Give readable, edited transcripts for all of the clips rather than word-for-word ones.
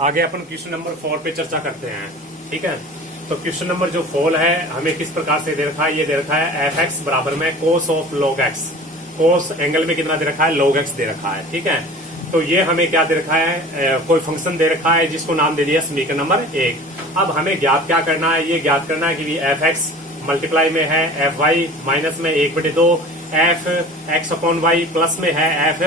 आगे अपन question number 4 पे चर्चा करते हैं। ठीक है, तो क्वेश्चन नंबर जो 4 है हमें किस प्रकार से दे रखा है, ये दे रखा है एफ एक्स बराबर में cos of log x. Cos angle में कितना दे रखा है, लॉग एक्स दे रखा है। ठीक है, तो ये हमें क्या दे रखा है, कोई फंक्शन दे रखा है जिसको नाम दे दिया समीकरण नंबर 1। अब हमें ज्ञात क्या करना है, ये ज्ञात करना है कि एफ एक्स मल्टीप्लाई में है एफ वाई माइनस में 1/2 F X upon Y plus में है एफ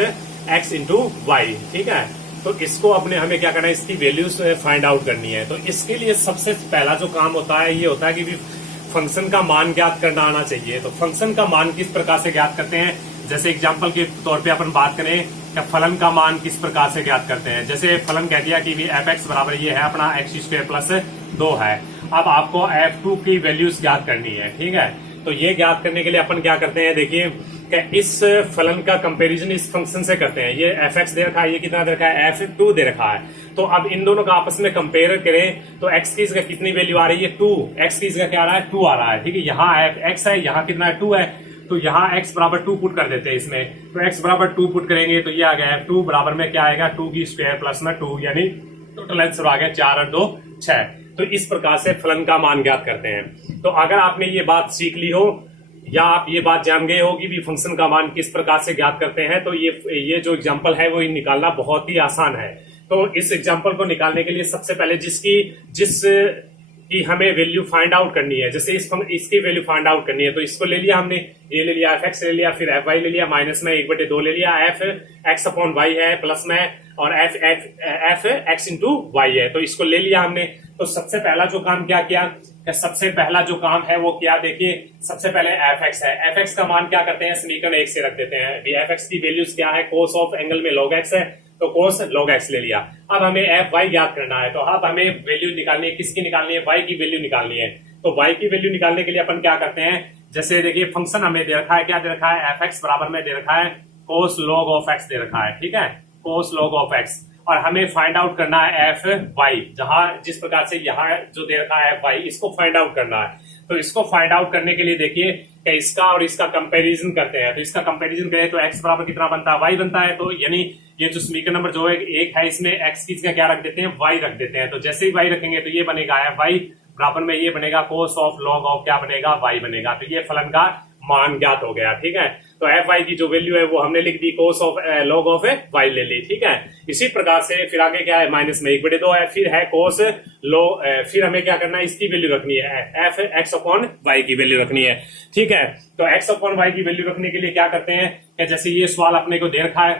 एक्स इंटू वाई। ठीक है, तो इसको अपने हमें क्या करना है, इसकी वैल्यूज फाइंड आउट करनी है। तो इसके लिए सबसे पहला जो काम होता है ये होता है कि फंक्शन का मान ज्ञात करना आना चाहिए। तो फंक्शन का मान किस प्रकार से ज्ञात करते हैं, जैसे एग्जांपल के तौर पे अपन बात करें कि फलन का मान किस प्रकार से ज्ञात करते हैं। जैसे फलन कह दिया कि एफ एक्स बराबर ये है अपना x² प्लस 2 है। अब आपको f2 की वैल्यूज ज्ञात करनी है। ठीक है, तो ये ज्ञात करने के लिए अपन क्या करते हैं, देखिए कि इस फलन का कंपैरिजन इस फंक्शन से करते हैं। ये एफ एक्स दे रखा है, ये कितना दे रखा है, f2 दे रखा है। तो अब इन दोनों का आपस में कंपेयर करें तो x की जगह कितनी वैल्यू आ रही है, 2। x की जगह क्या आ रहा है, 2 आ रहा है। ठीक है, यहाँ x है, यहाँ कितना है, 2 है। तो यहाँ x बराबर 2 पुट कर देते हैं इसमें। तो x बराबर 2 पुट करेंगे तो ये आ गया f2 बराबर में क्या आएगा, 2 की स्क्वायर प्लस में 2, यानी टोटल आंसर आ गया 4 और 2 6। तो इस प्रकार से फलन का मान ज्ञात करते हैं। तो अगर आपने ये बात सीख ली हो या आप ये बात जान गए हो कि भी फंक्शन का मान किस प्रकार से ज्ञात करते हैं, तो ये जो एग्जांपल है वो निकालना बहुत ही आसान है। तो इस एग्जांपल को निकालने के लिए सबसे पहले जिसकी हमें वैल्यू फाइंड आउट करनी है, जैसे इसकी वैल्यू फाइंड आउट करनी है, तो इसको ले लिया हमने, ये ले लिया एफ एक्स ले लिया, फिर एफ वाई ले लिया, माइनस में 1/2 ले लिया, एफ एक्स अपॉन वाई है प्लस में, और एफ एक्स इंटू वाई है, तो इसको ले लिया हमने। तो सबसे पहला जो काम क्या किया, सबसे पहला जो काम है वो क्या, देखिए सबसे पहले एफ एक्स है। एफ एक्स का मान क्या करते हैं, समीकरण 1 से रख देते हैं। एफ एक्स की वैल्यूज क्या है, कोस ऑफ एंगल में लॉग एक्स है, तो कोस लॉग एक्स ले लिया। अब हमें एफ वाई ज्ञात करना है, तो अब हमें वैल्यू निकालनी है, किसकी निकालनी है, वाई की वैल्यू निकालनी है। तो वाई की वैल्यू निकालने के लिए अपन क्या करते हैं, जैसे देखिए फंक्शन हमें दे रखा है, क्या दे रखा है, एफ एक्स बराबर में दे रखा है कोस लॉग ऑफ एक्स दे रखा है। ठीक है, कोस लॉग ऑफ एक्स, और हमें फाइंड आउट करना है एफ वाई, जहां जिस प्रकार से यहाँ जो दे रखा है एफ वाई, इसको फाइंड आउट करना है। तो इसको फाइंड आउट करने के लिए देखिए कि इसका और इसका कंपैरिजन करते हैं। तो इसका कंपैरिजन करें तो x बराबर कितना बनता है, y बनता है। तो यानी ये जो समीकरण नंबर जो है 1 है, इसमें x की जगह क्या रख देते हैं, y रख देते हैं। तो जैसे ही y रखेंगे तो ये बनेगा एफ वाई बराबर में ये बनेगा कोस ऑफ लॉग ऑफ क्या बनेगा, y बनेगा। तो ये फलन का मान ज्ञात हो गया। ठीक है, तो एफ वाई की जो वैल्यू है वो हमने लिख दी, cos of log of Y ले ली। ठीक है, इसी प्रकार से फिर आगे क्या है, माइनस में 1/2 है, फिर है कोस लो, फिर हमें क्या करना है, इसकी वैल्यू रखनी है, एफ एक्स अपॉन वाई की वैल्यू रखनी है। ठीक है, तो एक्स अपॉन वाई की वैल्यू रखने के लिए क्या करते हैं कि जैसे ये सवाल अपने को दे रखा है।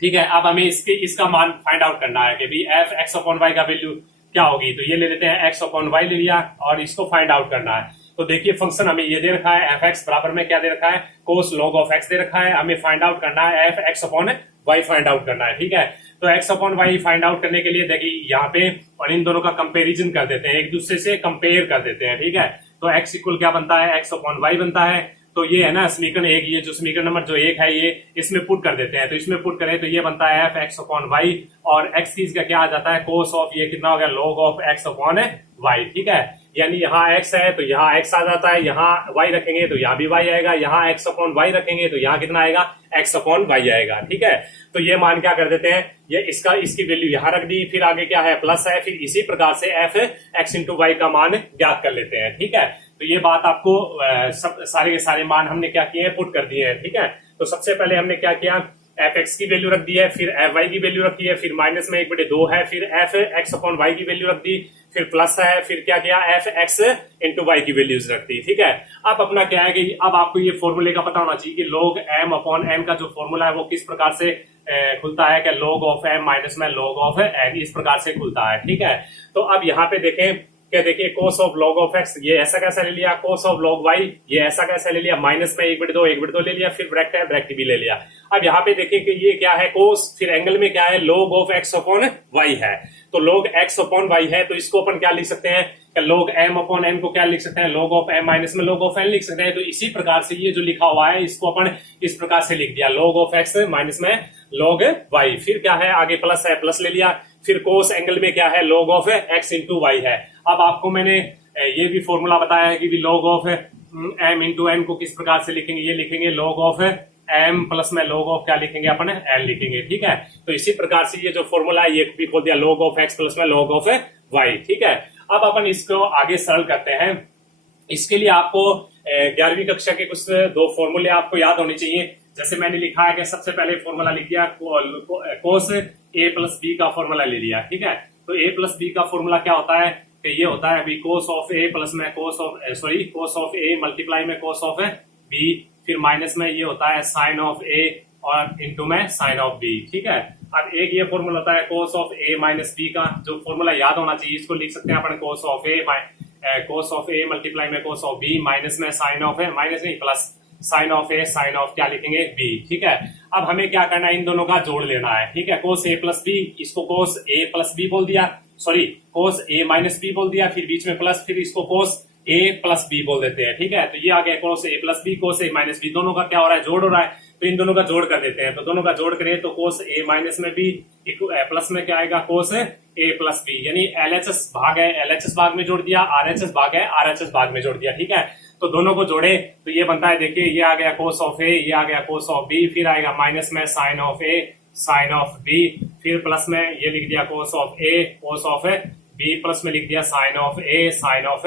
ठीक है, अब हमें इसका मान फाइंड आउट करना है कि भाई एफ एक्स अपॉन वाई का वैल्यू क्या होगी। तो ये ले लेते हैं, एक्स अपॉन वाई ले लिया और इसको फाइंड आउट करना है। तो देखिए फंक्शन हमें ये दे रखा है, एफ एक्स बराबर में क्या दे रखा है, कोस लॉग ऑफ एक्स दे रखा है। हमें फाइंड आउट करना है F X upon Y find out करना है। ठीक है, तो X upon Y find out करने के लिए देखिए यहाँ पे और इन दोनों का कंपेरिजन कर देते हैं, एक दूसरे से कंपेयर कर देते हैं। ठीक है, तो एक्स इक्वल क्या बनता है, एक्स अपॉन वाई बनता है। तो ये है ना समीकरण 1, ये जो समीकरण नंबर जो 1 है ये इसमें पुट कर देते हैं। तो इसमें पुट करें तो ये बनता है एफ एक्स अपॉन वाई, और एक्स की का क्या आ जाता है, कोस ऑफ ये कितना हो गया, log of X upon Y. ठीक है, यानी यहाँ x है तो यहाँ x आ जाता है, यहाँ y रखेंगे तो यहाँ भी y आएगा, यहाँ x अपॉन y रखेंगे तो यहाँ कितना आएगा, x अपॉन y आएगा। ठीक है, तो ये मान क्या कर देते हैं, ये इसकी वैल्यू यहाँ रख दी, फिर आगे क्या है, प्लस है, फिर इसी प्रकार से f x इंटू वाई का मान ज्ञात कर लेते हैं। ठीक है, तो ये बात आपको सारे के सारे मान हमने क्या किए हैं, पुट कर दिए हैं। ठीक है, तो सबसे पहले हमने क्या किया, एफ एक्स की वैल्यू रख दी है, फिर एफ वाई की वैल्यू रखी है, फिर माइनस में 1/2 है, फिर एफ एक्स अपॉन वाई की वैल्यू रख दी, फिर प्लस है, फिर क्या किया, एफ एक्स इंटू वाई की वैल्यूज रख दी। ठीक है, अब अपना क्या है कि अब आपको ये फॉर्मूले का पता होना चाहिए कि लॉग एम अपॉन एन का जो फॉर्मूला है वो किस प्रकार से खुलता है, कि लॉग ऑफ एम माइनस में लॉग ऑफ एन, इस प्रकार से खुलता है। ठीक है, तो अब यहाँ पे देखें क्या, देखिए कोस ऑफ लॉग ऑफ एक्स ये ऐसा कैसा ले लिया, कोस ऑफ लॉग वाई ये ऐसा कैसा ले लिया, माइनस में 1/2 ले लिया, फिर ब्रैकेट है, ब्रैकेट भी ले लिया। अब यहाँ पे देखिए कि ये क्या है, कोस, फिर एंगल में क्या है, log of X upon Y है। तो लॉग एक्स अपॉन वाई है, तो इसको अपन क्या लिख सकते हैं, लॉग एम अपॉन एन को क्या लिख सकते हैं, लॉग ऑफ एम माइनस में लॉग ऑफ एन लिख सकते हैं। तो इसी प्रकार से ये जो लिखा हुआ है इसको अपन इस प्रकार से लिख दिया, लॉग ऑफ एक्स माइनस में लॉग वाई, फिर क्या है आगे प्लस है, प्लस ले लिया, फिर कोस एंगल में क्या है, log of X into Y है। अब आपको मैंने ये भी फॉर्मूला बताया है कि log of M into N को किस प्रकार से लिखेंगे, ये लिखेंगे लॉग ऑफ m प्लस में log ऑफ क्या लिखेंगे अपन l लिखेंगे, ठीक है। तो इसी प्रकार से ये जो फॉर्मूला है ये भी खोल दिया log ऑफ x प्लस में log ऑफ y, ठीक है। अब अपन इसको आगे सरल करते हैं। इसके लिए आपको 11वीं कक्षा के कुछ दो फॉर्मूले आपको याद होने चाहिए। जैसे मैंने लिखा है कि सबसे पहले फॉर्मूला लिख दिया कोस a प्लस बी का फॉर्मूला ले लिया, ठीक है। तो a प्लस बी का फॉर्मूला क्या होता है कि ये होता है अभी कोस ऑफ a प्लस में कोस ऑफ a मल्टीप्लाई में कोस ऑफ b, फिर माइनस में ये होता है साइन ऑफ a और इंटू में साइन ऑफ b, ठीक है। अब एक ये फॉर्मूला होता है कोस ऑफ a माइनस b का, जो फॉर्मूला याद होना चाहिए इसको लिख सकते हैं अपन कोस ऑफ a मल्टीप्लाई में कोस ऑफ b माइनस में साइन ऑफ a, माइनस नहीं plus sine of a sine of क्या लिखेंगे b, ठीक है। अब हमें क्या करना है, इन दोनों का जोड़ लेना है, ठीक है। कोस a प्लस b, इसको कोस a प्लस b बोल दिया, sorry cos a minus b बोल दिया, फिर बीच में प्लस, फिर इसको कोस a प्लस b बोल देते हैं, ठीक है। तो ये आ गया cos a plus b, cos a minus b, दोनों का क्या हो रहा है, जोड़ हो रहा है। तो इन दोनों का जोड़ कर देते हैं। तो दोनों का जोड़ करें तो कोस a माइनस में b प्लस में क्या आएगा कोस a प्लस b, यानी LHS भाग है LHS भाग में जोड़ दिया, RHS भाग है RHS भाग में जोड़ दिया, ठीक है। तो दोनों को जोड़े तो ये बनता है, देखिए ये आ गया कोस ऑफ a, ये आ गया कोस ऑफ b, फिर आएगा माइनस में sine of a sine of b, फिर प्लस में ये लिख दिया cos of a b, plus में लिख दिया sine of a sine of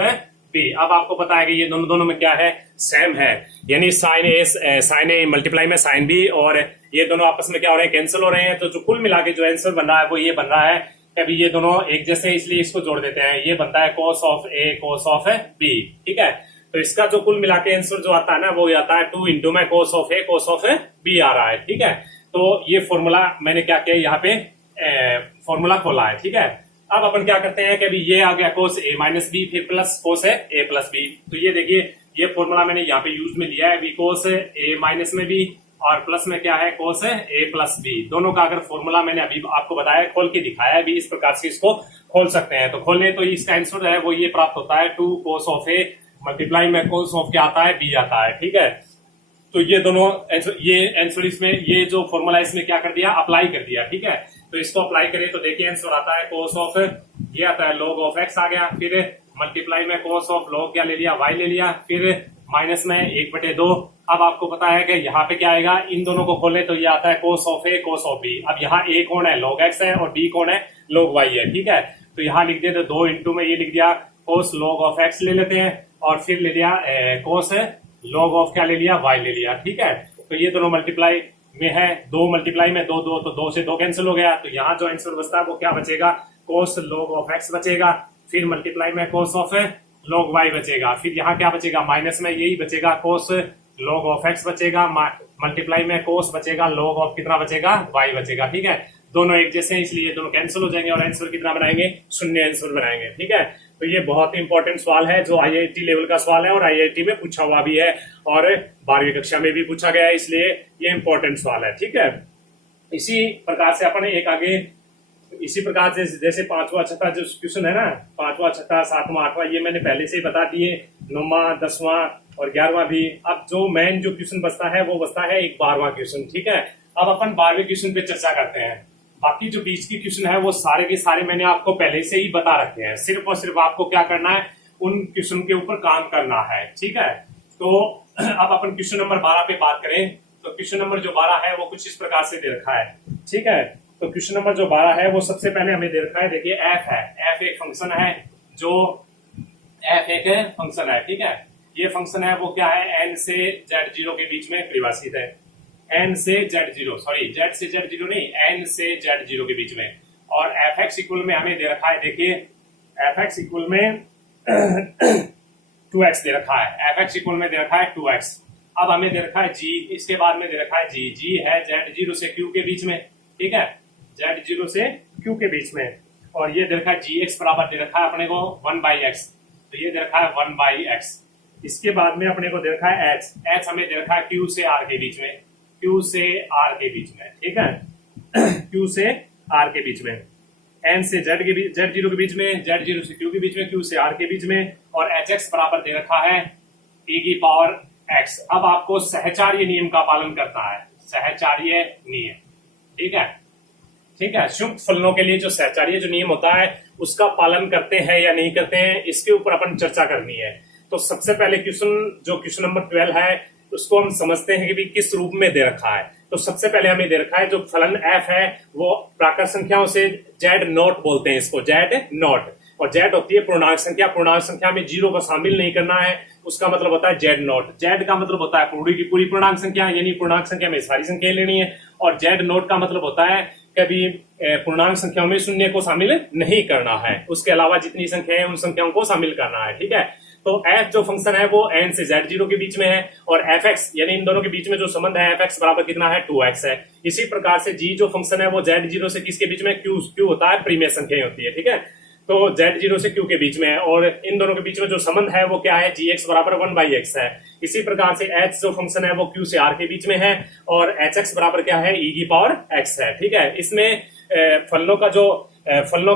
b। अब आपको पता है कि ये दोनों में क्या है, सेम है, यानी साइन a मल्टीप्लाई में साइन b, और ये दोनों आपस में क्या हो रहे हैं, कैंसिल हो रहे हैं। तो जो कुल मिला के जो आंसर बन रहा है वो ये बन रहा है कि अभी ये दोनों एक जैसे, इसलिए इसको जोड़ देते हैं। ये बनता है कोस of a cos of b, ठीक है। तो इसका जो कुल मिला के आंसर जो आता है ना वो आता है 2 इंटू में कोस ऑफ a b आ रहा है, ठीक है। तो ये फॉर्मूला मैंने क्या किया, यहाँ पे फॉर्मूला खोला है, ठीक है। अब अपन क्या करते हैं कि अभी ये आ गया कोस a माइनस बी, फिर plus cos a plus B. तो ये देखिए ये फॉर्मूला मैंने यहाँ पे यूज में लिया है, अभी कोस a माइनस में बी और प्लस में क्या है कोस a प्लस बी। दोनों का अगर फॉर्मूला मैंने अभी आपको बताया, खोल के दिखाया है, अभी इस प्रकार से इसको खोल सकते हैं। तो खोलने तो इसका आंसर है वो ये प्राप्त होता है 2 कोस ऑफ a मल्टीप्लाई में कोस ऑफ क्या आता है b आता है, ठीक है। तो ये दोनों ये आंसर इसमें ये जो फॉर्मूला इसमें क्या कर दिया, अप्लाई कर दिया, ठीक है। तो इसको अप्लाई करें तो देखिए आंसर आता है कोस ऑफ ये आता है log ऑफ x आ गया, फिर मल्टीप्लाई में कोस ऑफ log क्या ले लिया y ले लिया, फिर माइनस में 1/2। अब आपको पता है कि यहाँ पे क्या आएगा, इन दोनों को खोले तो ये आता है कोस of a cos of b। अब यहाँ a कौन है, log x है, और b कौन है, log y है, ठीक है। तो यहाँ लिख दिया तो 2 इंटू में ये लिख दिया कोस log ऑफ x ले लेते हैं, और फिर ले लिया कोस log ऑफ क्या ले लिया, y ले लिया, ठीक है। तो ये दोनों मल्टीप्लाई में है, 2 मल्टीप्लाई में 2 2, तो 2 से 2 कैंसिल हो गया। तो यहाँ जो आंसर बचता है वो क्या बचेगा, कोस log ऑफ x बचेगा, फिर मल्टीप्लाई में कोस ऑफ log y बचेगा, फिर यहाँ क्या बचेगा, माइनस में यही बचेगा कोस log ऑफ x बचेगा, मल्टीप्लाई में कोस बचेगा, log ऑफ कितना बचेगा, y बचेगा, ठीक है। दोनों एक जैसे हैं इसलिए दोनों कैंसिल हो जाएंगे और आंसर कितना बनाएंगे, शून्य आंसर बनाएंगे, ठीक है। तो ये बहुत ही इंपॉर्टेंट सवाल है जो IIT लेवल का सवाल है, और IIT में पूछा हुआ भी है, और 12वीं कक्षा में भी पूछा गया है, इसलिए ये इंपॉर्टेंट सवाल है, ठीक है। इसी प्रकार से अपन एक आगे इसी प्रकार से जैसे 5वां 6वां जो क्वेश्चन है ना, 5वां 6वां 7वां 8वां ये मैंने पहले से ही बता दिए, 9वां 10वां और 11वां भी। अब जो मेन जो क्वेश्चन बचता है वो बचता है एक 12वां क्वेश्चन, ठीक है। अब अपन 12वें क्वेश्चन पे चर्चा करते हैं। बाकी जो बीच की क्वेश्चन है वो सारे के सारे मैंने आपको पहले से ही बता रखे हैं, सिर्फ और सिर्फ आपको क्या करना है, उन क्वेश्चन के ऊपर काम करना है, ठीक है। तो अब अपन क्वेश्चन नंबर 12 पे बात करें तो क्वेश्चन नंबर जो 12 है वो कुछ इस प्रकार से दे रखा है, ठीक है। तो क्वेश्चन नंबर जो 12 है वो सबसे पहले हमें दे रखा है, देखिए f है, f एक फंक्शन है, जो f एक फंक्शन है, ठीक है। ये फंक्शन है वो क्या है, n से z0 के बीच में परिभाषित है, n से z0, सॉरी z से z0 नहीं, n से z0 के बीच में। और fx इक्वल में हमें दे रखा है, देखिए fx इक्वल में 2x दे रखा है, fx इक्वल में दे रखा है 2x। अब हमें दे रखा है g, इसके बाद में दे रखा है g है z0 से q के बीच में, ठीक है, z0 से q के बीच में। और ये दे रखा है gx बराबर दे रखा है अपने को 1/x, तो ये दे रखा है 1/x। इसके बाद में अपने को दे रखा है h हमें दे रखा है q से r के बीच में, q से r के बीच में, ठीक है, q से r के बीच में, n से z के बीच, z0 के बीच में, z0 से q के बीच में, q से r के बीच में, और hx बराबर दे रखा है e⁻x। अब आपको सहचार्य नियम का पालन करना है, सहचार्य नियम, ठीक है, ठीक है। शुद्ध फलनों के लिए जो सहचार्य जो नियम होता है उसका पालन करते हैं या नहीं करते हैं, इसके ऊपर अपन चर्चा करनी है। तो सबसे पहले क्वेश्चन जो क्वेश्चन नंबर 12 है उसको हम समझते हैं कि भी किस रूप में दे रखा है। तो सबसे पहले हमें दे रखा है जो फलन f है वो प्राकृत संख्याओं से z नॉट बोलते हैं इसको, z नॉट। और z होती है पूर्णांक संख्या, पूर्णांक संख्या में जीरो को शामिल नहीं करना है, उसका मतलब होता है z नॉट। z का मतलब होता है पूरी की पूरी पूर्णांक संख्या, यानी पूर्णांक संख्या में सारी संख्याएं लेनी है। और z नॉट का मतलब होता है कभी पूर्णांक संख्याओं में शून्य को शामिल नहीं करना है, उसके अलावा जितनी संख्या है उन संख्याओं को शामिल करना है। ठीक है, तो f जो फंक्शन है वो n से z0 के बीच में है, और fx यानी इन दोनों के बीच में जो संबंध है fx बराबर कितना है 2x है। इसी प्रकार से g जो फंक्शन है वो z0 से किसके बीच में, q होता है प्रीमियर संख्या होती है। ठीक है, तो z0 से q के बीच में है, और इन दोनों के बीच में जो संबंध है वो क्या है, gx बराबर 1/x है। इसी प्रकार से h जो फंक्शन है वो q से r के बीच में है, और hx बराबर क्या है, e की पावर x है। ठीक है, इसमें फलनों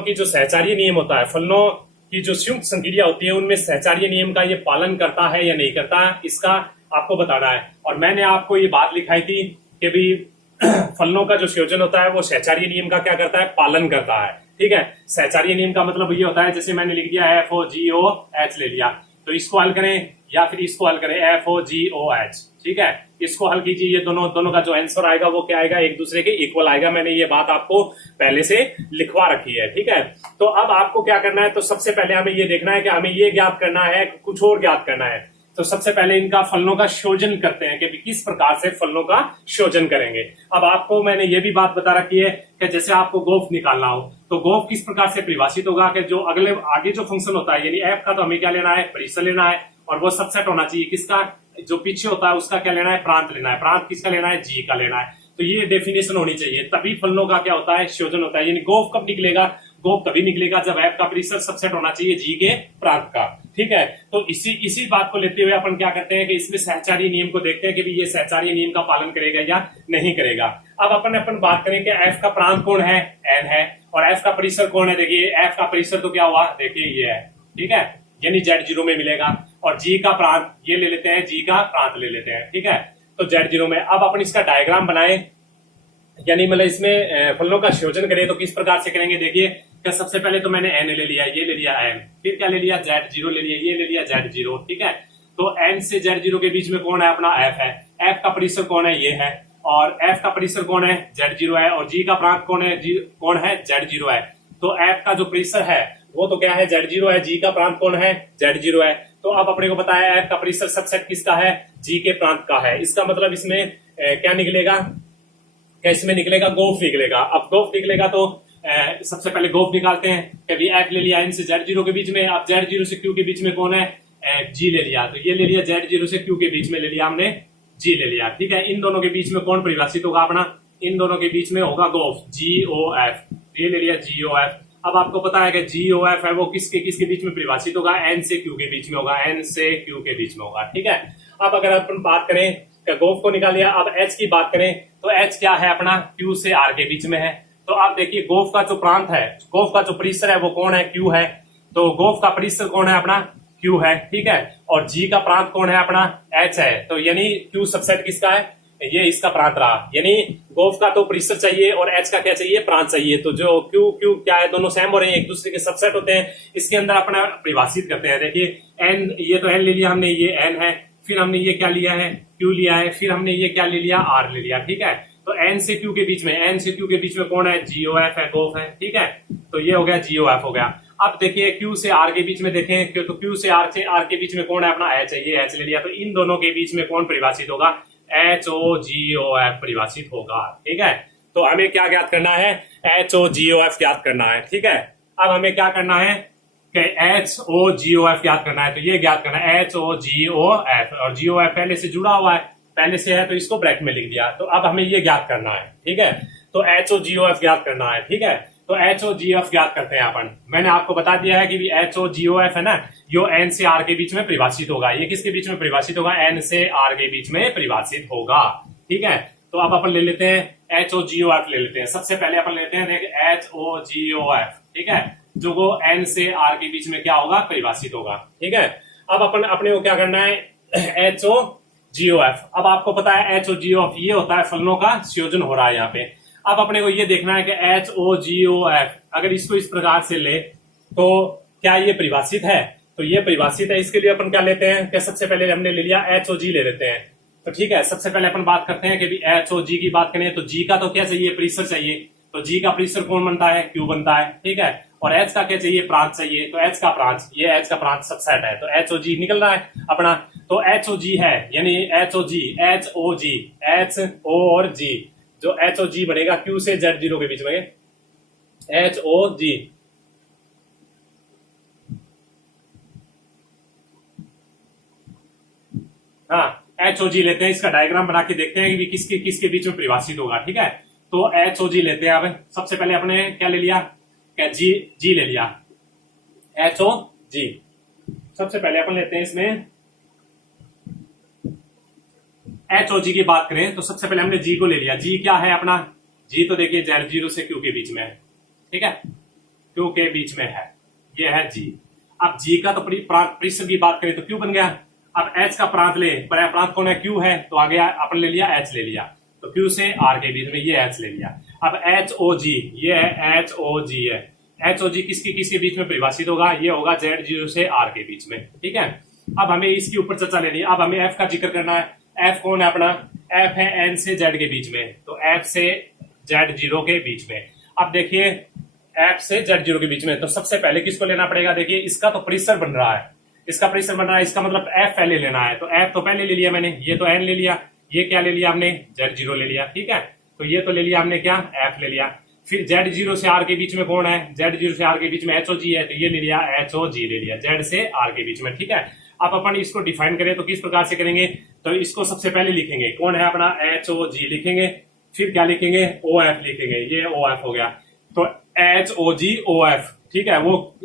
की जो सहचार्य नियम होता है, फलनों की जो संयुक्त संक्रिया होती है उनमें सहचार्य नियम का ये पालन करता है या नहीं करता, इसका आपको बताना है। और मैंने आपको ये बात लिखाई थी कि भी फलनों का जो संयोजन होता है वो सहचार्य नियम का क्या करता है, पालन करता है। ठीक है, सहचार्य नियम का मतलब ये होता है, जैसे मैंने लिख दिया FOGOH ले लिया, तो इसको हल करें या फिर इसको हल करें FOGOH। ठीक है, इसको हल कीजिए, ये दोनों का जो आंसर आएगा वो क्या आएगा, एक दूसरे के इक्वल आएगा। मैंने ये बात आपको पहले से लिखवा रखी है। ठीक है, तो अब आपको क्या करना है, तो सबसे पहले हमें ये देखना है कि हमें ये ज्ञात करना है, कुछ और ज्ञात करना है। तो सबसे पहले इनका फलनों का शोधन करते हैं कि किस प्रकार से फलनों का शोधन करेंगे। अब आपको मैंने ये भी बात बता रखी है कि जैसे आपको गोफ निकालना हो तो गोफ किस प्रकार से परिभाषित होगा, कि जो आगे जो फंक्शन होता है यानी f का, तो हमें क्या लेना है, परिसर लेना है, और वो सबसेट होना चाहिए किसका, जो पीछे होता है उसका क्या लेना है, प्रांत लेना है। प्रांत किसका लेना है, g का लेना है। तो ये डेफिनेशन होनी चाहिए, तभी फलनों का क्या होता है, शोधन होता है। यानी गोफ कब निकलेगा, गोफ तभी निकलेगा जब f का परिसर सबसेट होना चाहिए g के प्रांत का। ठीक है, तो इसी बात को लेते हुए अपन क्या करते हैं कि इसमें सहचार्य नियम को देखते हैं कि ये सहचार्य नियम का पालन करेगा या नहीं करेगा। अब अपन बात करें कि f का प्रांत कौन है, n है, और f का परिसर कौन है। देखिए f का परिसर तो क्या हुआ, देखिए ये है। ठीक है, यानी z0 में मिलेगा, और g का प्रांत ये ले लेते हैं, g का प्रांत ले लेते हैं। ठीक है, तो z0 में अब अपन इसका डायग्राम बनाए, यानी मतलब इसमें फलनों का संयोजन करें तो किस प्रकार से करेंगे। देखिए कि सबसे पहले तो मैंने n ले लिया, ये ले लिया n, फिर क्या ले लिया, z0 ले लिया, ये ले लिया z0। ठीक है, तो n से z0 के बीच में कौन है, अपना f है। f का परिसर कौन है, ये है, और f का परिसर कौन है, z0 है, और g का प्रांत कौन है, कौन है, z0 है। तो f का जो परिसर है वो तो क्या है, z0 है, g का प्रांत कौन है, z0 है। तो अब अपने को पता है f का परिसर सबसेट किसका है, g के प्रांत का है। इसका मतलब इसमें क्या निकलेगा, क्या इसमें निकलेगा, गोफ निकलेगा। अब गोफ निकलेगा तो सबसे पहले गोफ निकालते हैं। कभी f ले लिया n से z0 के बीच में, अब z0 से q के बीच में कौन है, g ले लिया, तो ये ले लिया z0 से q के बीच में ले लिया हमने, g ले लिया। ठीक है, इन दोनों के बीच में कौन परिभाषित होगा, अपना इन दोनों के बीच में होगा गोफ, GOF, ये ले लिया GOF। अब आपको पता है कि GOF है वो किसके किसके बीच में परिभाषित होगा, n से q के बीच में होगा, n से q के बीच में होगा। ठीक है, अब अगर अपन बात करें गोफ को निकाल लिया, अब h की बात करें तो h क्या है, अपना q से r के बीच में है। तो आप देखिए गोफ का जो प्रांत है, गोफ का जो परिसर है वो कौन है, q है। तो गोफ का परिसर कौन है, अपना q है। ठीक है, और g का प्रांत कौन है, अपना h है। तो यानी q सबसेट किसका है, ये इसका प्रांत रहा। यानी गोफ का तो परिसर चाहिए और h का क्या चाहिए, प्रांत चाहिए। तो जो q क्या है, दोनों सेम हो रहे हैं, एक दूसरे के सबसेट होते हैं। इसके अंदर अपना परिभाषित करते हैं। देखिए n, ये तो n ले लिया हमने, ये n है, फिर हमने ये क्या लिया है, q लिया है, फिर हमने ये क्या ले लिया, r ले लिया। ठीक है, तो n से q के बीच में, n से q के बीच में कौन है, GOF है, गोफ है। ठीक है, तो ये हो गया GOF हो गया। अब देखिए q से r के बीच में देखें, तो q से r के बीच में कौन है, अपना h है, ये h ले लिया। तो इन दोनों के बीच में कौन परिभाषित होगा, HOGOF परिभाषित होगा। ठीक है, तो हमें क्या ज्ञात करना है, HOGOF ज्ञात करना है। ठीक है, अब हमें क्या करना है कि HOGOF ज्ञात करना है। तो ये ज्ञात करना है HOGOF, और GOF पहले से जुड़ा हुआ है, पहले से है, तो इसको ब्रैकेट में लिख दिया। तो अब हमें ये ज्ञात करना है। ठीक है, तो HOGOF ज्ञात करना है। ठीक है, तो HOGF ज्ञात करते हैं अपन। मैंने आपको बता दिया है कि भी HOGOF है ना, यो n से r के बीच में परिभाषित होगा। ये किसके बीच में परिभाषित होगा, n से r के बीच में परिभाषित होगा। ठीक है, तो अब अपन ले लेते हैं HOGOF ले लेते हैं। सबसे पहले अपन लेते हैं HOGOF। ठीक है, जो वो n से r के बीच में क्या होगा, परिभाषित होगा। ठीक है, अब अपन अपने को क्या करना है, HOGOF। अब आपको पता है HOGOF ये होता है फलनों का संयोजन हो रहा है यहाँ पे। अब अपने को ये देखना है कि HOGOF अगर इसको इस प्रकार से ले तो क्या ये परिभाषित है, तो ये परिभाषित है। इसके लिए अपन क्या लेते हैं कि सबसे पहले हमने ले लिया HOG ले लेते हैं। तो ठीक है, सबसे पहले अपन बात करते हैं कि भी एच ओ जी की बात करें तो जी का तो क्या चाहिए, प्रीसर चाहिए। तो जी का प्रीसर कौन बनता है, क्यू बनता है, ठीक है। और एच का क्या चाहिए, प्रांत चाहिए। तो एच का प्रांत, ये एच का प्रांत सबसेट है, तो एच ओ जी निकल रहा है अपना। तो एच ओ जी है, यानी एच ओ जी, एच ओ जी, एच ओ और जी, जो एच ओ जी बनेगा क्यू से जेड जीरो के बीच में, एच ओ जी। हाँ, एच ओ जी लेते हैं, इसका डायग्राम बना के देखते हैं कि किसके किसके बीच में परिभाषित होगा, ठीक है। तो एच ओ जी लेते हैं। अब सबसे पहले अपने क्या ले लिया, क्या जी, जी ले लिया, एच ओ जी। सबसे पहले अपन लेते हैं इसमें एच ओ जी की बात करें तो सबसे पहले हमने जी को ले लिया। जी क्या है अपना, जी तो देखिए जेड जीरो से क्यू के बीच में है, ठीक है, क्यू के बीच में है, ये है जी। अब जी का तो प्रीसर की बात करें तो क्यू बन गया। अब एच का प्रांत ले, प्रांत कौन है, क्यू है, तो आ गया अपन ले लिया एच ले लिया, तो क्यू से आर के बीच में ये एच ले लिया। अब एच ओ जी, ये है एच ओ जी है। एच ओ जी किसके किसके बीच में परिभाषित होगा, ये होगा जेड जीरो से आर के बीच में, ठीक है। अब हमें इसके ऊपर चर्चा लेनी है। अब हमें एफ का जिक्र करना है। एफ कौन है अपना, एफ है एन से जेड के बीच में, तो एफ से जेड जीरो के बीच में। अब देखिए एफ से जेड जीरो के बीच में, तो सबसे पहले किसको लेना पड़ेगा, देखिए इसका तो प्रीसर बन रहा है, इसका प्रीसर बन रहा है, इसका मतलब एफ पहले लेना है। तो एफ तो पहले ले लिया मैंने, ये तो एन ले लिया, ये क्या ले लिया हमने, जेड जीरो ले लिया, ठीक है। तो ये तो ले लिया हमने क्या, एफ ले लिया। फिर जेड जीरो से आर के बीच में कौन है, जेड जीरो से आर के बीच में एच ओ जी है, तो ये ले लिया एच ओ जी ले लिया, जेड से आर के बीच में, ठीक है। अब अपन इसको डिफाइन करें तो किस प्रकार से करेंगे, तो इसको सबसे पहले लिखेंगे, कौन है अपना एच ओ जी लिखेंगे, फिर क्या लिखेंगे, ओ एफ लिखेंगे, ये ओ एफ हो गया। तो एच ओ जी ओ एफ, ठीक है, वो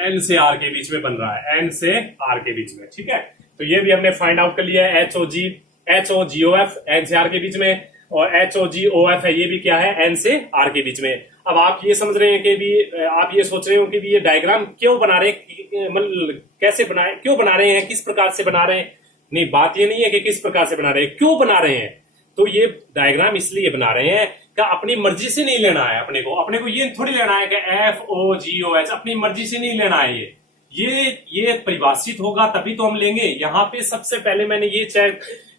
एन से आर के बीच में बन रहा है, एन से आर के बीच में, ठीक है। तो ये भी हमने फाइंड आउट कर लिया है, एच ओ जी, एच ओ जी ओ एफ एन से आर के बीच में, और एच ओ जी ओ एफ है, ये भी क्या है, एन से आर के बीच में। अब आप ये समझ रहे हैं कि भी, आप ये सोच रहे हो कि भी ये डायग्राम क्यों बना रहे हैं, मतलब कैसे बनाए, क्यों बना रहे हैं, किस प्रकार से बना रहे हैं। नहीं, बात ये नहीं है कि किस प्रकार से बना रहे हैं, क्यों बना रहे हैं। तो ये डायग्राम इसलिए बना रहे हैं कि अपनी मर्जी से नहीं लेना है अपने को ये थोड़ी लेना है कि एफ ओ जी ओ एच, अपनी मर्जी से नहीं लेना है। ये परिभाषित होगा तभी तो हम लेंगे। यहाँ पे सबसे पहले मैंने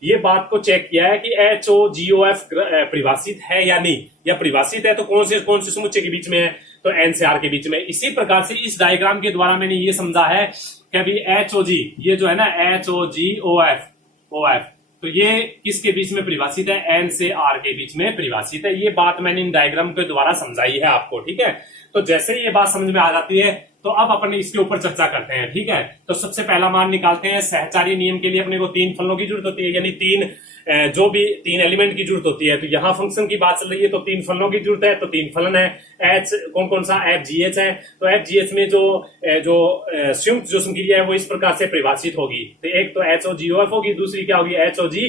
ये बात को चेक किया है कि एच ओ जी ओ एफ परिभाषित है या नहीं, या परिभाषित है तो कौन से समुच्चय के बीच में है, तो एन से आर के बीच में। इसी प्रकार से इस डायग्राम के द्वारा मैंने ये समझा है कि अभी एच ओ जी, ये जो है ना एच ओ जी ओ एफ, तो ये किसके बीच में परिभाषित है, एन से आर के बीच में परिभाषित है। ये बात मैंने इन डायग्राम के द्वारा समझाई है आपको, ठीक है। तो जैसे ही ये बात समझ में आ जाती है तो अब अपन इसके ऊपर चर्चा करते हैं, ठीक है। तो सबसे पहला मान निकालते हैं। सहचारी नियम के लिए अपने को 3 फलनों की जरूरत होती है, यानी जो भी 3 एलिमेंट की जरूरत होती है। तो यहाँ फंक्शन की बात चल रही है तो 3 फलनों की जरूरत है, तो 3 फलन है। एच कौन कौन सा, एफ जी एच है। तो एफ जी एच में जो संयुक्त जो संक्रिया है वो इस प्रकार से परिभाषित होगी। तो एक तो एच ओ जी ओ एफ होगी, दूसरी क्या होगी, एच ओ जी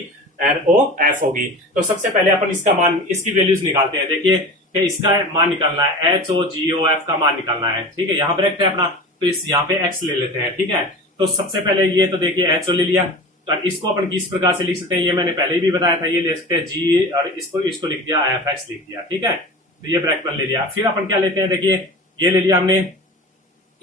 ओ एफ होगी। तो सबसे पहले अपन इसका मान, इसकी वैल्यूज निकालते हैं। देखिए कि इसका मान निकालना है, एच ओ जी ओ एफ का मान निकालना है, ठीक है। यहाँ ब्रैकेट है अपना, तो इस यहाँ पे एक्स ले लेते हैं, ठीक है। तो सबसे पहले ये तो देखिए एच ओ ले लिया, तो इसको अपन किस प्रकार से लिख सकते हैं, ये मैंने पहले भी बताया था। ये ले सकते हैं जी, और इसको लिख दिया एफ एक्स लिख दिया, ठीक है। तो ये ब्रैकेट ले लिया। फिर अपन क्या लेते हैं, देखिए ये ले लिया हमने,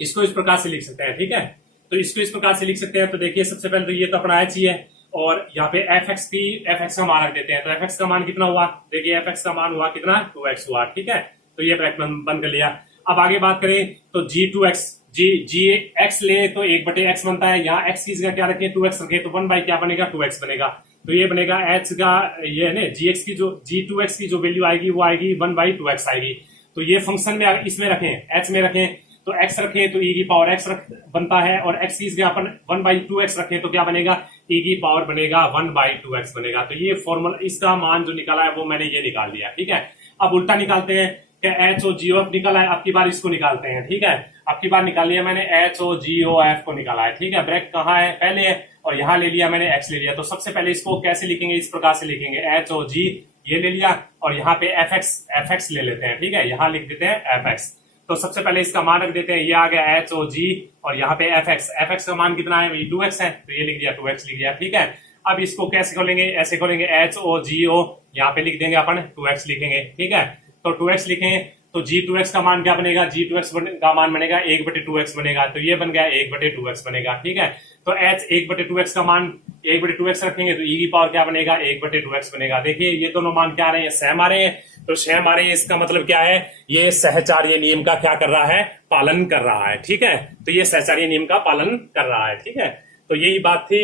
इसको इस प्रकार से लिख सकते हैं, ठीक है। तो इसको इस प्रकार से लिख सकते हैं। तो देखिए सबसे पहले तो ये तो अपना एच ही है, और यहाँ पे एफ एक्स का मान रख देते हैं। तो एफ एक्स का मान कितना हुआ, देखिए एफ एक्स का मान हुआ कितना, 2x हुआ, ठीक है। तो ये ब्रैकेट बंद कर लिया। अब आगे बात करें तो g2x, जी एक्स ले तो 1/x बनता है। यहाँ x की जगह क्या रखें, 2x रखें, तो 1 बाई क्या बनेगा, 2x बनेगा। तो ये बनेगा h का, ये है ना gx की जो g2x की जो वैल्यू आएगी वो आएगी 1/2x आएगी। तो ये फंक्शन में इसमें रखें, h में रखें, तो x रखें तो e की पावर x बनता है, और x की जगह अपन 1/2x रखें तो क्या बनेगा, e की पावर बनेगा 1/2x बनेगा। तो ये फॉर्मूला, इसका मान जो निकाला है वो मैंने ये निकाल दिया, ठीक है। अब उल्टा निकालते हैं कि एच ओ जी ओ एफ निकाला है, अब की बार इसको निकालते हैं, ठीक है। अब की बार निकाल लिया मैंने, एच ओ जी ओ एफ को निकाला है, ठीक है। ब्रैकेट कहाँ है, पहले है, और यहाँ ले लिया मैंने x ले लिया। तो सबसे पहले इसको कैसे लिखेंगे, इस प्रकार से लिखेंगे, एच ओ जी ये ले लिया, और यहाँ पे एफ एक्स ले लेते हैं, ठीक है। यहाँ लिख देते हैं एफ एक्स। तो सबसे पहले इसका मान रख देते हैं, ये आ गया एच ओ जी, और यहाँ पे एफ एक्स का मान कितना है, 2x है, तो ये लिख दिया, 2x लिख दिया, ठीक है। अब इसको कैसे खोलेंगे, ऐसे खोलेंगे, एच ओ जी ओ, यहाँ पे लिख देंगे अपन 2x लिखेंगे, ठीक है। तो 2x लिखें तो g2x का मान क्या बनेगा, g2x का मान बनेगा 1/2x बनेगा, तो ये बन गया 1/2x बनेगा। ठीक है, तो h 1/2x का मान 1/2x रखेंगे तो e की पावर क्या बनेगा, 1/2x बनेगा। देखिए ये दोनों मान क्या आ रहे हैं, सेम आ रहे हैं, तो सेम आ रहे हैं, इसका मतलब क्या है, ये सहचार्य नियम का क्या कर रहा है, पालन कर रहा है। ठीक है, तो ये सहचार्य नियम का पालन कर रहा है। ठीक है, तो यही बात थी।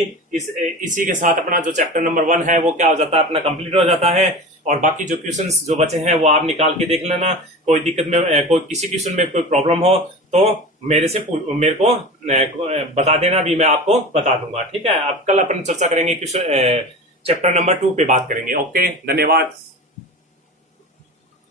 इसी के साथ अपना जो चैप्टर नंबर 1 है वो क्या हो जाता है, अपना कंप्लीट हो जाता है। और बाकी जो क्वेश्चंस जो बचे हैं वो आप निकाल के देख लेना। कोई दिक्कत में कोई किसी क्वेश्चन में कोई प्रॉब्लम हो तो मेरे को बता देना, भी मैं आपको बता दूंगा। ठीक है, अब कल अपन चर्चा करेंगे क्वेश्चन चैप्टर नंबर 2 पे बात करेंगे। ओके, धन्यवाद।